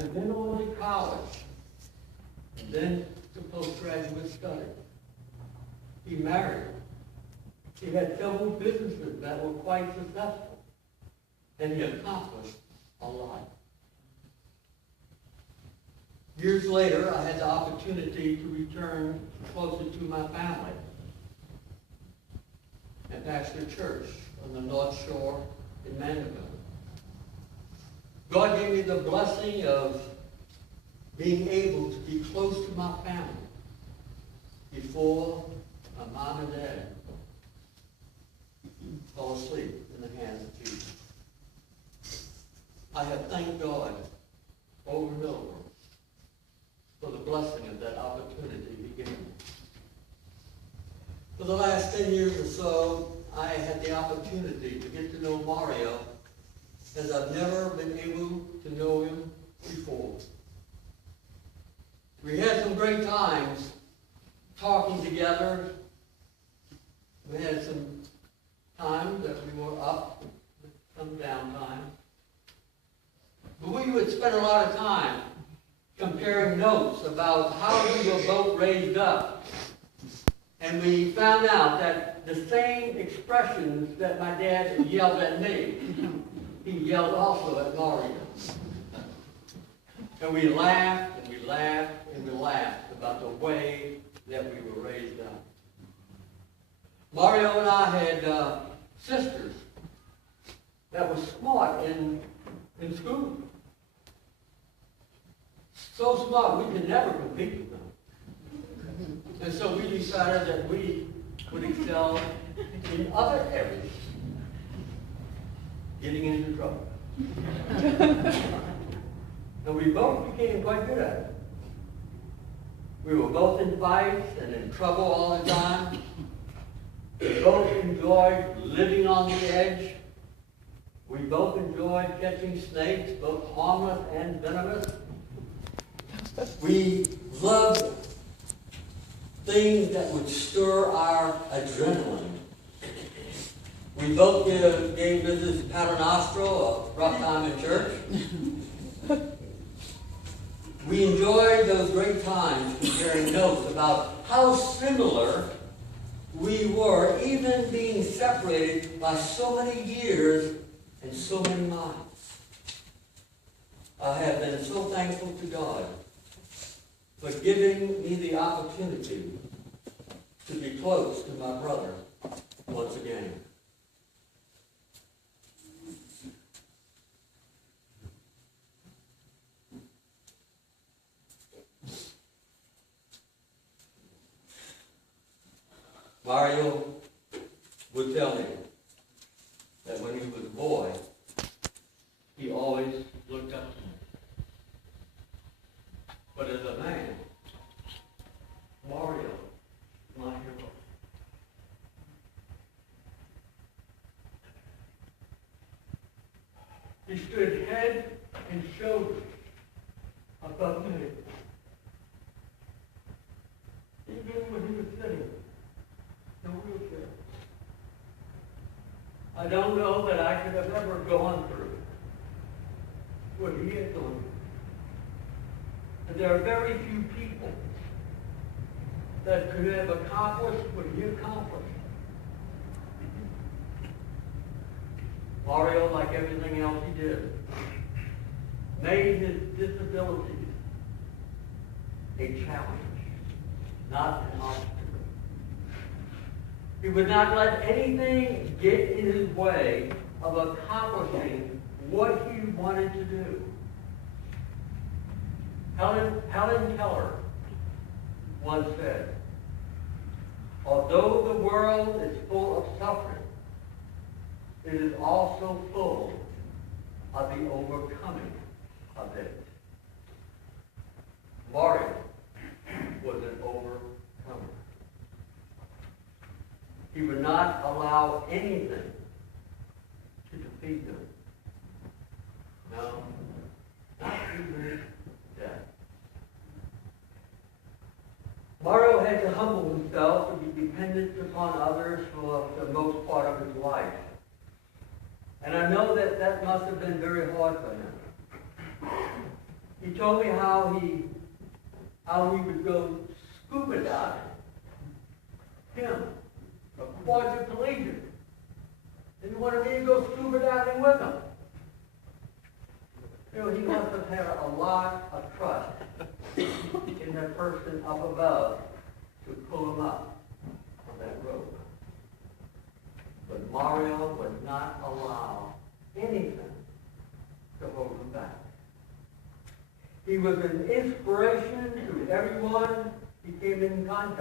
and then on to college, and then to postgraduate study. He married. He had several businesses that were quite successful, and he accomplished a lot. Years later, I had the opportunity to return closer to my family and pastor a church on the North Shore in Mandeville. God gave me the blessing of being able to be close to my family before my mom and dad fall asleep in the hands of Jesus. I have thanked God over and over for the blessing of that opportunity he gave me. For the last 10 years or so, I had the opportunity to get to know Mario as I've never been able to know him before. We had some great times talking together. We had some times that we were up, some downtime. But we would spend a lot of time comparing notes about how we were both raised up. And we found out that the same expressions that my dad yelled at me, he yelled also at Mario. And we laughed, and we laughed, and we laughed about the way that we were raised up. Mario and I had sisters that were smart in school. So smart, we could never compete with them. And so we decided that we would excel in other areas, getting into trouble. And we both became quite good at it. We were both in fights and in trouble all the time. We both enjoyed living on the edge. We both enjoyed catching snakes, both harmless and venomous. We loved things that would stir our adrenaline. We both gave Mrs. Paternostro a rough time in church. We enjoyed those great times comparing notes about how similar we were, even being separated by so many years and so many miles. I have been so thankful to God for giving me the opportunity to be close to my brother once again. Mario would tell me that when he was a boy, he always looked up to me. But as a man, Mario is my hero. He stood head and shoulders above me. Even when he was sitting in a wheelchair. I don't know that I could have ever gone through what he had gone through. And there are very few people that could have accomplished what he accomplished. Mario, like everything else he did, made his disabilities a challenge, not an obstacle. He would not let anything get in his way of accomplishing what he wanted to do. Helen Keller once said, although the world is full of suffering, it is also full of the overcoming of it. Mario was an overcomer. He would not allow anything to defeat him. No, not even death. Mario had to humble himself to be dependent upon others for the most part of his life. And I know that that must have been very hard for him. He He told me how he would go scuba diving. Him, a quadriplegic. And he wanted me to go scuba diving with him. You know, he must have had a lot of trust in that person up above to pull him up on that rope. But Mario would not allow anything to hold him back. He was an inspiration to everyone he came in contact with.